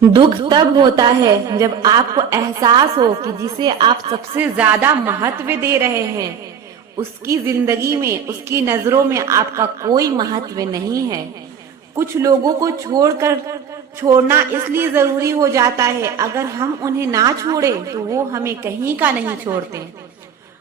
दुख तब होता है जब आपको एहसास हो कि जिसे आप सबसे ज्यादा महत्व दे रहे हैं उसकी जिंदगी में, उसकी नजरों में आपका कोई महत्व नहीं है। कुछ लोगों को छोड़ना इसलिए जरूरी हो जाता है, अगर हम उन्हें ना छोड़े तो वो हमें कहीं का नहीं छोड़ते।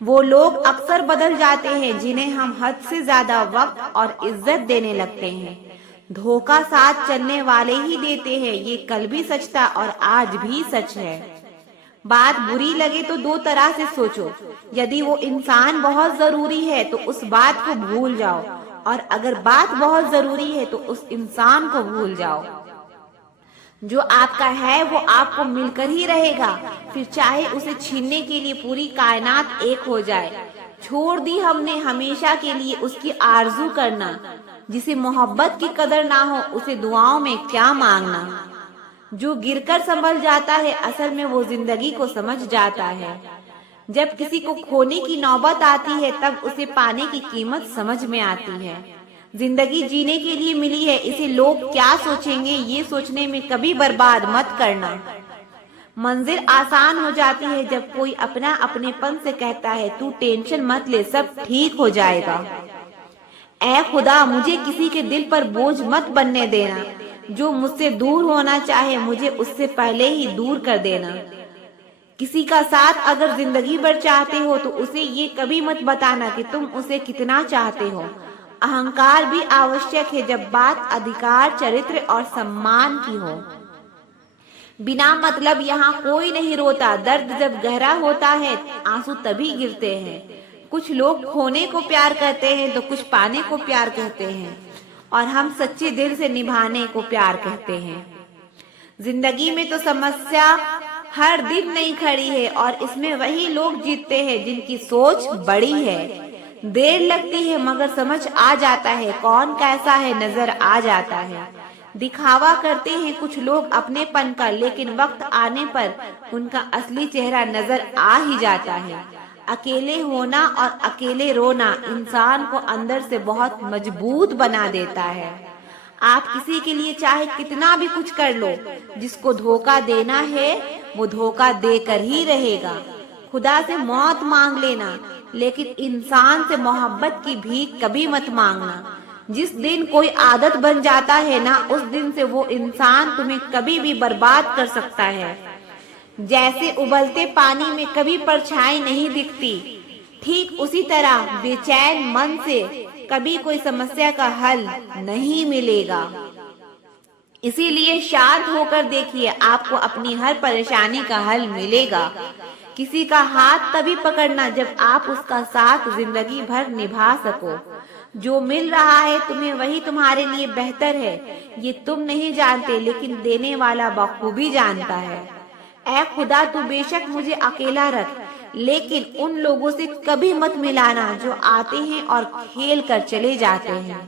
वो लोग अक्सर बदल जाते हैं जिन्हें हम हद से ज्यादा वक्त और इज्जत देने लगते हैं। धोखा साथ चलने वाले ही देते हैं, ये कल भी सच था और आज भी सच है। बात बुरी लगे तो दो तरह से सोचो। यदि वो इंसान बहुत जरूरी है तो उस बात को भूल जाओ, और अगर बात बहुत जरूरी है तो उस इंसान को भूल जाओ। जो आपका है वो आपको मिलकर ही रहेगा, फिर चाहे उसे छीनने के लिए पूरी कायनात एक हो जाए। छोड़ दी हमने हमेशा के लिए उसकी आरजू करना। जिसे मोहब्बत की कदर ना हो उसे दुआओं में क्या मांगना। जो गिरकर संभल जाता है असल में वो जिंदगी को समझ जाता है। जब किसी को खोने की नौबत आती है तब उसे पाने की कीमत समझ में आती है। जिंदगी जीने के लिए मिली है, इसे लोग क्या सोचेंगे ये सोचने में कभी बर्बाद मत करना। मंजिल आसान हो जाती है जब कोई अपना अपनेपन से कहता है तू टेंशन मत ले, सब ठीक हो जाएगा। ऐ खुदा, मुझे किसी के दिल पर बोझ मत बनने देना। जो मुझसे दूर होना चाहे मुझे उससे पहले ही दूर कर देना। किसी का साथ अगर जिंदगी भर चाहते हो तो उसे ये कभी मत बताना कि तुम उसे कितना चाहते हो। अहंकार भी आवश्यक है जब बात अधिकार, चरित्र और सम्मान की हो। बिना मतलब यहाँ कोई नहीं रोता। दर्द जब गहरा होता है आंसू तभी गिरते हैं। कुछ लोग खोने को प्यार करते हैं तो कुछ पाने को प्यार कहते हैं, और हम सच्चे दिल से निभाने को प्यार कहते हैं। जिंदगी में तो समस्या हर दिन नहीं खड़ी है, और इसमें वही लोग जीतते हैं जिनकी सोच बड़ी है। देर लगती है मगर समझ आ जाता है, कौन कैसा है नजर आ जाता है। दिखावा करते हैं कुछ लोग अपनेपन का, लेकिन वक्त आने पर उनका असली चेहरा नजर आ ही जाता है। अकेले होना और अकेले रोना इंसान को अंदर से बहुत मजबूत बना देता है। आप किसी के लिए चाहे कितना भी कुछ कर लो, जिसको धोखा देना है वो धोखा देकर ही रहेगा। खुदा से मौत मांग लेना, लेकिन इंसान से मोहब्बत की भीख कभी मत मांगना। जिस दिन कोई आदत बन जाता है ना, उस दिन से वो इंसान तुम्हें कभी भी बर्बाद कर सकता है। जैसे उबलते पानी में कभी परछाई नहीं दिखती, ठीक उसी तरह बेचैन मन से कभी कोई समस्या का हल नहीं मिलेगा। इसीलिए शांत होकर देखिए, आपको अपनी हर परेशानी का हल मिलेगा। किसी का हाथ तभी पकड़ना जब आप उसका साथ जिंदगी भर निभा सको। जो मिल रहा है तुम्हें वही तुम्हारे लिए बेहतर है, ये तुम नहीं जानते लेकिन देने वाला बखूबी जानता है। ऐ खुदा, तू बेशक मुझे अकेला रख, लेकिन उन लोगों से कभी मत मिलाना जो आते हैं और खेल कर चले जाते हैं।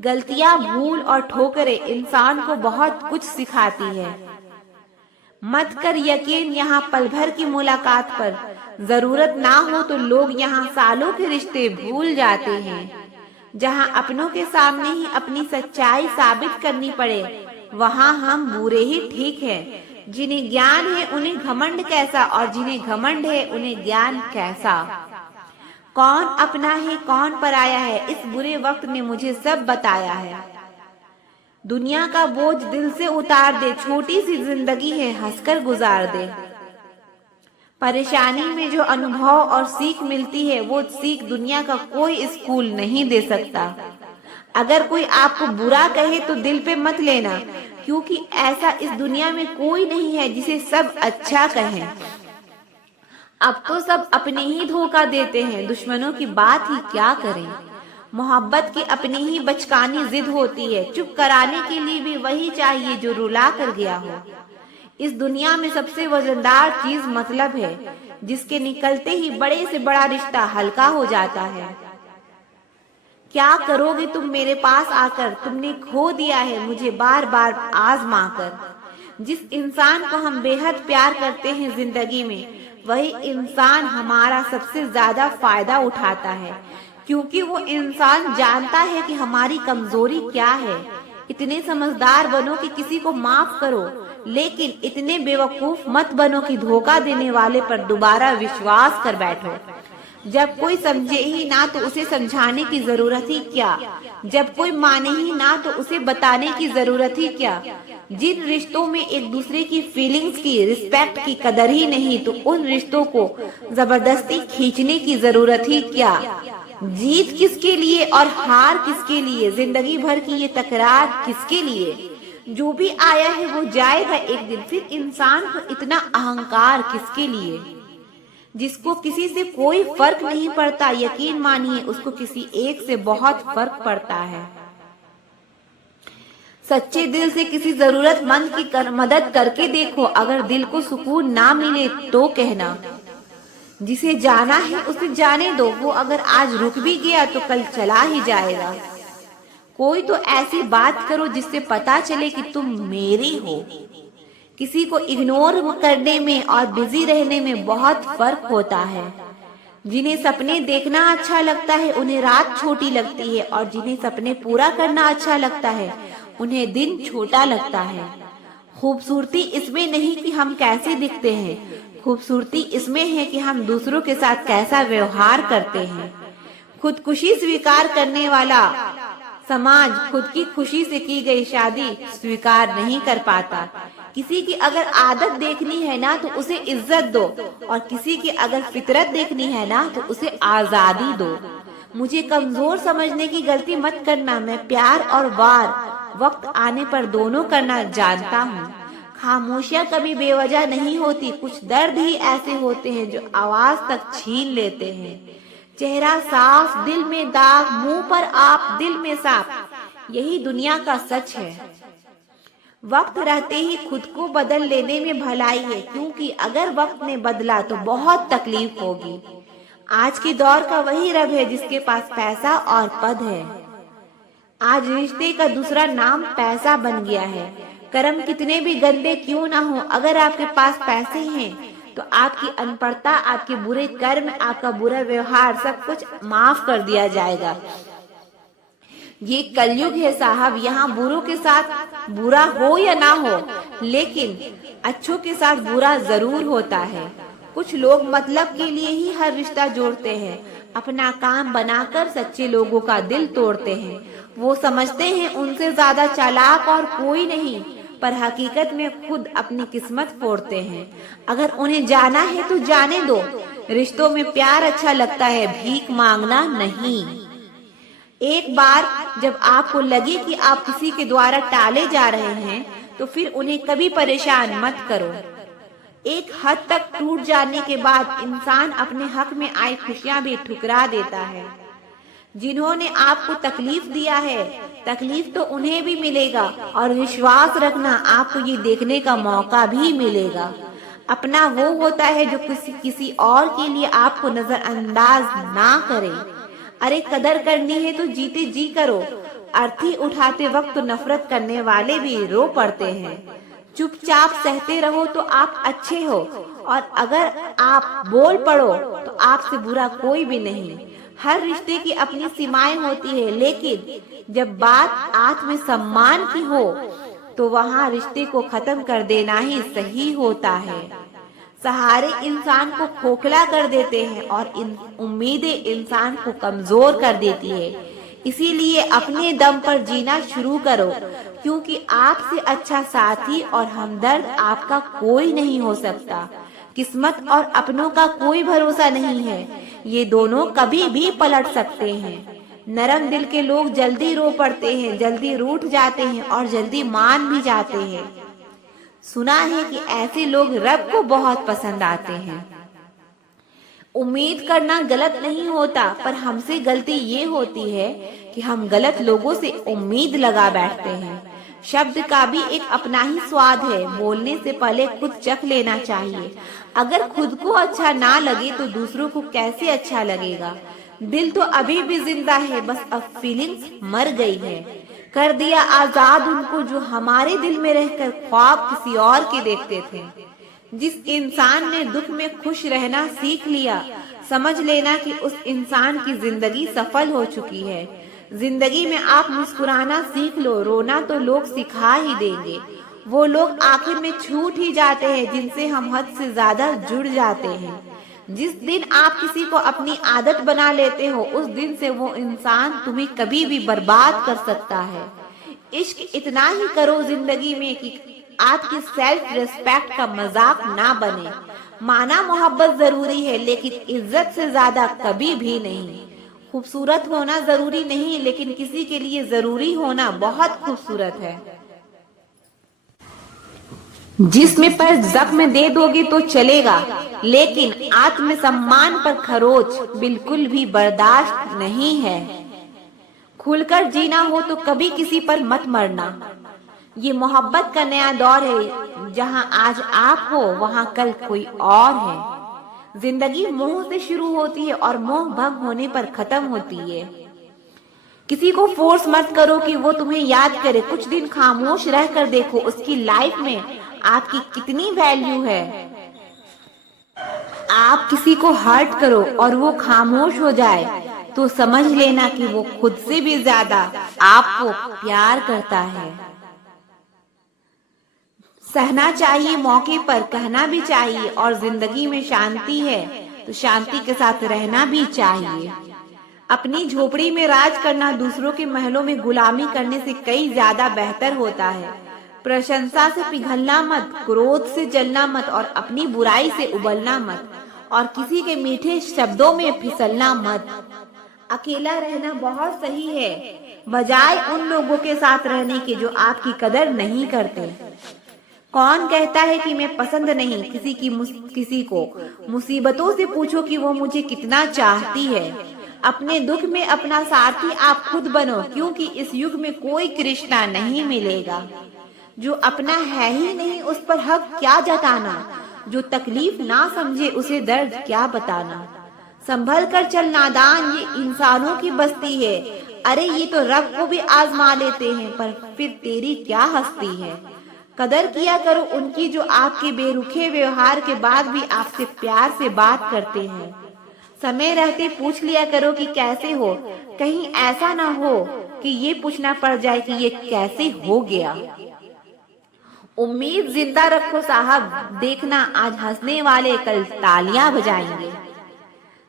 गलतियां, भूल और ठोकरें इंसान को बहुत कुछ सिखाती है। मत कर यकीन यहाँ पल भर की मुलाकात पर, जरूरत ना हो तो लोग यहाँ सालों के रिश्ते भूल जाते हैं। जहाँ अपनों के सामने ही अपनी सच्चाई साबित करनी पड़े वहाँ हम बुरे ही ठीक हैं। जिन्हें ज्ञान है उन्हें घमंड कैसा, और जिन्हें घमंड है उन्हें ज्ञान कैसा। कौन अपना है कौन पराया है, इस बुरे वक्त ने मुझे सब बताया है। दुनिया का बोझ दिल से उतार दे, छोटी सी जिंदगी है हंसकर गुजार दे। परेशानी में जो अनुभव और सीख मिलती है वो सीख दुनिया का कोई स्कूल नहीं दे सकता। अगर कोई आपको बुरा कहे तो दिल पे मत लेना, क्योंकि ऐसा इस दुनिया में कोई नहीं है जिसे सब अच्छा कहें। अब तो सब अपने ही धोखा देते हैं, दुश्मनों की बात ही क्या करें। मोहब्बत की अपनी ही बचकानी जिद होती है, चुप कराने के लिए भी वही चाहिए जो रुला कर गया हो। इस दुनिया में सबसे वजनदार चीज मतलब है, जिसके निकलते ही बड़े से बड़ा रिश्ता हल्का हो जाता है। क्या करोगे तुम मेरे पास आकर, तुमने खो दिया है मुझे बार बार आजमा कर। जिस इंसान को हम बेहद प्यार करते हैं जिंदगी में, वही इंसान हमारा सबसे ज्यादा फायदा उठाता है, क्योंकि वो इंसान जानता है कि हमारी कमजोरी क्या है। इतने समझदार बनो कि किसी को माफ करो, लेकिन इतने बेवकूफ मत बनो कि धोखा देने वाले पर दोबारा विश्वास कर बैठो। जब कोई समझे ही ना तो उसे समझाने की जरूरत ही क्या, जब कोई माने ही ना तो उसे बताने की जरूरत ही क्या। जिन रिश्तों में एक दूसरे की फीलिंग्स की, रिस्पेक्ट की कदर ही नहीं, तो उन रिश्तों को जबरदस्ती खींचने की जरूरत ही क्या। जीत किसके लिए और हार किसके लिए, जिंदगी भर की ये तकरार किसके लिए। जो भी आया है वो जाएगा एक दिन, फिर इंसान को इतना अहंकार किसके लिए। जिसको किसी से कोई फर्क नहीं पड़ता, यकीन मानिए उसको किसी एक से बहुत फर्क पड़ता है। सच्चे दिल से किसी जरूरतमंद की मदद करके देखो, अगर दिल को सुकून ना मिले तो कहना। जिसे जाना है उसे जाने दो, वो अगर आज रुक भी गया तो कल चला ही जाएगा। कोई तो ऐसी बात करो जिससे पता चले कि तुम मेरी हो। किसी को इग्नोर करने में और बिजी रहने में बहुत फर्क होता है। जिन्हें सपने देखना अच्छा लगता है उन्हें रात छोटी लगती है, और जिन्हें सपने पूरा करना अच्छा लगता है उन्हें दिन छोटा लगता है। खूबसूरती इसमें नहीं कि हम कैसे दिखते हैं, खूबसूरती इसमें है कि हम दूसरों के साथ कैसा व्यवहार करते हैं। खुदकुशी स्वीकार करने वाला समाज खुद की खुशी से की गई शादी स्वीकार नहीं कर पाता। किसी की अगर आदत देखनी है ना तो उसे इज्जत दो, और किसी की अगर फितरत देखनी है ना तो उसे आजादी दो। मुझे कमजोर समझने की गलती मत करना, मैं प्यार और वार वक्त आने पर दोनों करना जानता हूँ। खामोशियाँ कभी बेवजह नहीं होती, कुछ दर्द ही ऐसे होते हैं जो आवाज तक छीन लेते हैं। चेहरा साफ, दिल में दाग, मुंह पर आप, दिल में साफ, यही दुनिया का सच है। वक्त रहते ही खुद को बदल लेने में भलाई है, क्योंकि अगर वक्त ने बदला तो बहुत तकलीफ होगी। आज के दौर का वही रब है जिसके पास पैसा और पद है। आज रिश्ते का दूसरा नाम पैसा बन गया है। कर्म कितने भी गंदे क्यों ना हो, अगर आपके पास पैसे हैं तो आपकी अनपढ़ता, आपके बुरे कर्म, आपका बुरा व्यवहार सब कुछ माफ कर दिया जाएगा। ये कलयुग है साहब, यहाँ बुरों के साथ बुरा हो या ना हो, लेकिन अच्छों के साथ बुरा जरूर होता है। कुछ लोग मतलब के लिए ही हर रिश्ता जोड़ते हैं, अपना काम बनाकर सच्चे लोगों का दिल तोड़ते हैं। वो समझते हैं उनसे ज्यादा चालाक और कोई नहीं, पर हकीकत में खुद अपनी किस्मत फोड़ते हैं। अगर उन्हें जाना है तो जाने दो। रिश्तों में प्यार अच्छा लगता है, भीख मांगना नहीं। एक बार जब आपको लगे कि आप किसी के द्वारा टाले जा रहे हैं तो फिर उन्हें कभी परेशान मत करो। एक हद तक टूट जाने के बाद इंसान अपने हक में आई खुशियां भी ठुकरा देता है। जिन्होंने आपको तकलीफ दिया है, तकलीफ तो उन्हें भी मिलेगा, और विश्वास रखना आपको ये देखने का मौका भी मिलेगा। अपना वो होता है जो किसी और के लिए आपको नजरअंदाज ना करे। अरे कदर करनी है तो जीते जी करो। अर्थी उठाते वक्त तो नफरत करने वाले भी रो पड़ते हैं। चुपचाप सहते रहो तो आप अच्छे हो, और अगर आप बोल पड़ो तो आपसे बुरा कोई भी नहीं। हर रिश्ते की अपनी सीमाएं होती है, लेकिन जब बात आत्मसम्मान की हो तो वहाँ रिश्ते को खत्म कर देना ही सही होता है। सहारे इंसान को खोखला कर देते हैं और उम्मीदें इंसान को कमजोर कर देती है। इसीलिए अपने दम पर जीना शुरू करो, क्योंकि आपसे अच्छा साथी और हमदर्द आपका कोई नहीं हो सकता। किस्मत और अपनों का कोई भरोसा नहीं है, ये दोनों कभी भी पलट सकते हैं। नरम दिल के लोग जल्दी रो पड़ते हैं, जल्दी रूठ जाते हैं और जल्दी मान भी जाते हैं। सुना है कि ऐसे लोग रब को बहुत पसंद आते हैं। उम्मीद करना गलत नहीं होता, पर हमसे गलती ये होती है कि हम गलत लोगों से उम्मीद लगा बैठते हैं। शब्द का भी एक अपना ही स्वाद है, बोलने से पहले खुद चख लेना चाहिए। अगर खुद को अच्छा ना लगे तो दूसरों को कैसे अच्छा लगेगा। दिल तो अभी भी जिंदा है, बस अब फीलिंग्स मर गई है। कर दिया आजाद उनको जो हमारे दिल में रहकर ख्वाब किसी और के देखते थे। जिस इंसान ने दुख में खुश रहना सीख लिया, समझ लेना कि उस इंसान की जिंदगी सफल हो चुकी है। जिंदगी में आप मुस्कुराना सीख लो, रोना तो लोग सिखा ही देंगे। वो लोग आखिर में छूट ही जाते हैं जिनसे हम हद से ज्यादा जुड़ जाते हैं। जिस दिन आप किसी को अपनी आदत बना लेते हो, उस दिन से वो इंसान तुम्हें कभी भी बर्बाद कर सकता है। इश्क इतना ही करो जिंदगी में कि आपकी सेल्फ रिस्पेक्ट का मजाक ना बने। माना मोहब्बत जरूरी है, लेकिन इज्जत से ज्यादा कभी भी नहीं। खूबसूरत होना जरूरी नहीं, लेकिन किसी के लिए जरूरी होना बहुत खूबसूरत है। जिस्म पर जख्म दे दोगे तो चलेगा, लेकिन आत्मसम्मान पर खरोच बिल्कुल भी बर्दाश्त नहीं है। खुलकर जीना हो तो कभी किसी पर मत मरना। ये मोहब्बत का नया दौर है, जहां आज आप हो वहां कल कोई और है। जिंदगी मोह से शुरू होती है और मोह भंग होने पर खत्म होती है। किसी को फोर्स मत करो कि वो तुम्हें याद करे। कुछ दिन खामोश रहकर देखो उसकी लाइफ में आपकी कितनी वैल्यू है। आप किसी को हर्ट करो और वो खामोश हो जाए तो समझ लेना कि वो खुद से भी ज्यादा आपको प्यार करता है। सहना चाहिए मौके पर, कहना भी चाहिए, और जिंदगी में शांति है तो शांति के साथ रहना भी चाहिए। अपनी झोपड़ी में राज करना दूसरों के महलों में गुलामी करने से कई ज्यादा बेहतर होता है। प्रशंसा से पिघलना मत, क्रोध से जलना मत, और अपनी बुराई से उबलना मत, और किसी के मीठे शब्दों में फिसलना मत। अकेला रहना बहुत सही है, बजाय उन लोगों के साथ रहने के जो आपकी कदर नहीं करते। कौन कहता है कि मैं पसंद नहीं किसी को? मुसीबतों से पूछो कि वो मुझे कितना चाहती है। अपने दुख में अपना साथी आप खुद बनो, क्योंकि इस युग में कोई कृष्णा नहीं मिलेगा। जो अपना है ही नहीं उस पर हक क्या जताना, जो तकलीफ ना समझे उसे दर्द क्या बताना। संभल कर चल नादान, ये इंसानों की बस्ती है। अरे ये तो रब को भी आजमा लेते हैं, पर फिर तेरी क्या हस्ती है। कदर किया करो उनकी जो आपके बेरुखे व्यवहार के बाद भी आपसे प्यार से बात करते हैं। समय रहते पूछ लिया करो कि कैसे हो, कहीं ऐसा ना हो कि ये पूछना पड़ जाए कि ये कैसे हो गया। उम्मीद जिंदा रखो साहब, देखना आज हंसने वाले कल तालियां बजाएंगे।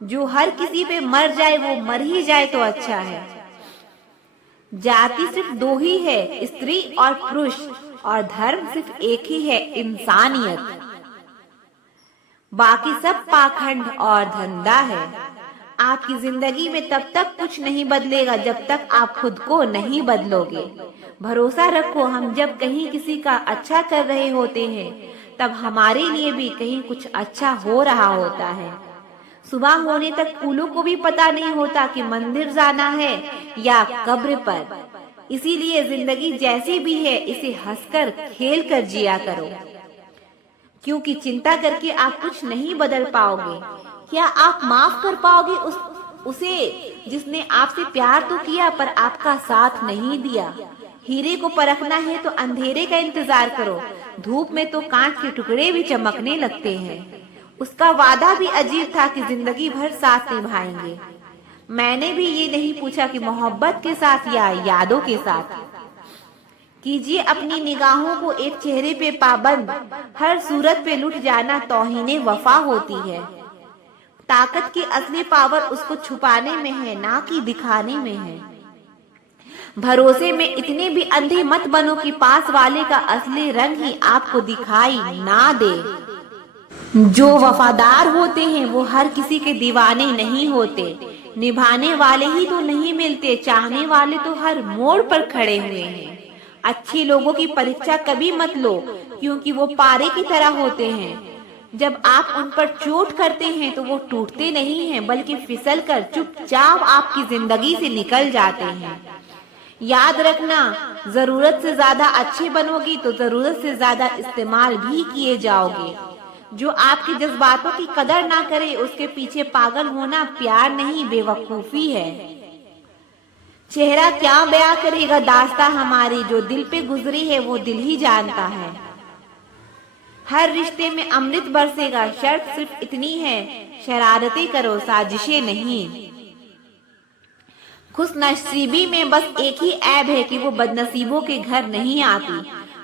जो हर किसी पे मर जाए वो मर ही जाए तो अच्छा है। जाति सिर्फ दो ही है, स्त्री और पुरुष, और धर्म सिर्फ एक ही है, इंसानियत। बाकी सब पाखंड और धंधा है। आपकी जिंदगी में तब तक कुछ नहीं बदलेगा जब तक आप खुद को नहीं बदलोगे। भरोसा रखो, हम जब कहीं किसी का अच्छा कर रहे होते हैं तब हमारे लिए भी कहीं कुछ अच्छा हो रहा होता है। सुबह होने तक फूलों को भी पता नहीं होता कि मंदिर जाना है या कब्र पर। इसीलिए जिंदगी जैसी भी है इसे हंसकर खेल कर जिया करो, क्योंकि चिंता करके आप कुछ नहीं बदल पाओगे। क्या आप माफ कर पाओगे उसे जिसने आपसे प्यार तो किया पर आपका साथ नहीं दिया। हीरे को परखना है तो अंधेरे का इंतजार करो, धूप में तो कांच के टुकड़े भी चमकने लगते हैं। उसका वादा भी अजीब था कि जिंदगी भर साथ निभाएंगे। मैंने भी ये नहीं पूछा कि मोहब्बत के साथ या यादों के साथ। कीजिए अपनी निगाहों को एक चेहरे पे पाबंद, हर सूरत पे लुट जाना तौहीने वफा होती है। ताकत की असली पावर उसको छुपाने में है, ना कि दिखाने में है। भरोसे में इतने भी अंधे मत बनो कि पास वाले का असली रंग ही आपको दिखाई ना दे। जो वफादार होते हैं वो हर किसी के दीवाने नहीं होते। निभाने वाले ही तो नहीं मिलते, चाहने वाले तो हर मोड़ पर खड़े हुए हैं। अच्छे लोगों की परीक्षा कभी मत लो, क्योंकि वो पारे की तरह होते हैं। जब आप उन पर चोट करते हैं तो वो टूटते नहीं हैं, बल्कि फिसल कर चुपचाप आपकी जिंदगी से निकल जाते हैं। याद रखना, जरूरत से ज्यादा अच्छे बनोगी तो जरूरत से ज्यादा इस्तेमाल भी किए जाओगे। जो आपके जज्बातों की कदर ना करे उसके पीछे पागल होना प्यार नहीं बेवकूफी है। चेहरा क्या बयां करेगा दास्ता हमारी, जो दिल पे गुजरी है वो दिल ही जानता है। हर रिश्ते में अमृत बरसेगा, शर्त सिर्फ इतनी है, शरारतें करो साजिशें नहीं। खुशनसीबी में बस एक ही ऐब है कि वो बदनसीबों के घर नहीं आती।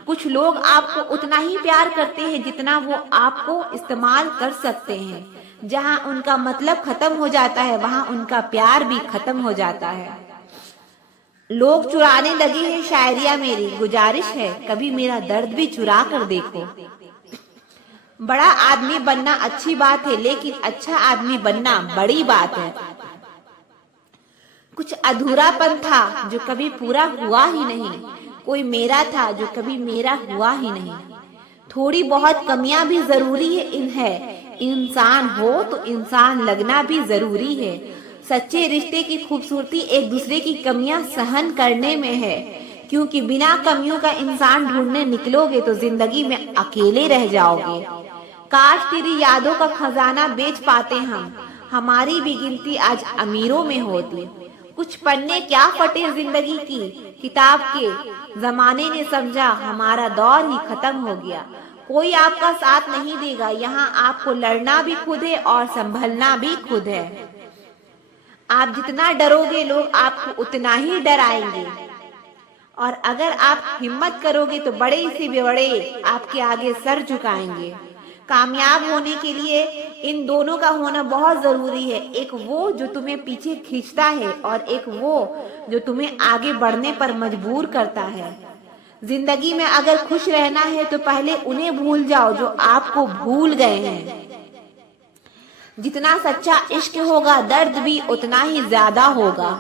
कुछ लोग आपको उतना ही प्यार करते हैं जितना वो आपको इस्तेमाल कर सकते हैं। जहाँ उनका मतलब खत्म हो जाता है वहाँ उनका प्यार भी खत्म हो जाता है। लोग चुराने लगे हैं शायरिया मेरी, गुजारिश है कभी मेरा दर्द भी चुरा कर देखो। बड़ा आदमी बनना अच्छी बात है लेकिन अच्छा आदमी बनना बड़ी बात है। कुछ अधूरापन था जो कभी पूरा हुआ ही नहीं, कोई मेरा था जो कभी मेरा हुआ ही नहीं। थोड़ी बहुत कमियां भी जरूरी है, इंसान हो तो इंसान लगना भी जरूरी है। सच्चे रिश्ते की खूबसूरती एक दूसरे की कमियां सहन करने में है, क्योंकि बिना कमियों का इंसान ढूंढने निकलोगे तो जिंदगी में अकेले रह जाओगे। काश तेरी यादों का खजाना बेच पाते हम, हमारी भी गिनती आज अमीरों में होती। कुछ पन्ने क्या फटे जिंदगी की किताब के, जमाने ने समझा हमारा दौर ही खत्म हो गया। कोई आपका साथ नहीं देगा, यहाँ आपको लड़ना भी खुद है और संभलना भी खुद है। आप जितना डरोगे लोग आपको उतना ही डराएंगे, और अगर आप हिम्मत करोगे तो बड़े से बड़े आपके आगे सर झुकाएंगे। कामयाब होने के लिए इन दोनों का होना बहुत जरूरी है, एक वो जो तुम्हें पीछे खींचता है और एक वो जो तुम्हें आगे बढ़ने पर मजबूर करता है। जिंदगी में अगर खुश रहना है तो पहले उन्हें भूल जाओ जो आपको भूल गए हैं। जितना सच्चा इश्क होगा दर्द भी उतना ही ज्यादा होगा।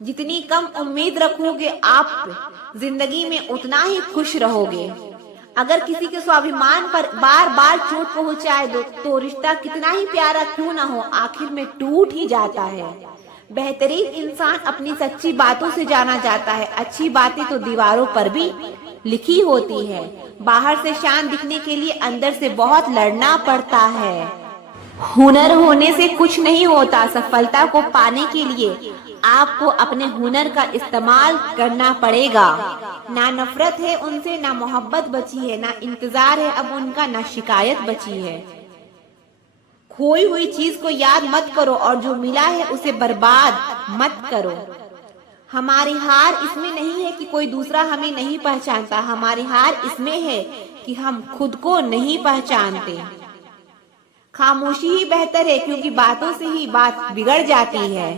जितनी कम उम्मीद रखोगे आप जिंदगी में उतना ही खुश रहोगे। अगर किसी के स्वाभिमान पर बार बार चोट पहुंचाए तो रिश्ता कितना ही प्यारा क्यों ना हो आखिर में टूट ही जाता है। बेहतरीन इंसान अपनी सच्ची बातों से जाना जाता है। अच्छी बातें तो दीवारों पर भी लिखी होती है। बाहर से शान दिखने के लिए अंदर से बहुत लड़ना पड़ता है। हुनर होने से कुछ नहीं होता, सफलता को पाने के लिए आपको अपने हुनर का इस्तेमाल करना पड़ेगा। ना नफरत है उनसे, ना मोहब्बत बची है, ना इंतजार है अब उनका, ना शिकायत बची है। खोई हुई चीज को याद मत करो और जो मिला है उसे बर्बाद मत करो। हमारी हार इसमें नहीं है कि कोई दूसरा हमें नहीं पहचानता, हमारी हार इसमें है कि हम खुद को नहीं पहचानते। खामोशी ही बेहतर है क्योंकि बातों से ही बात बिगड़ जाती है।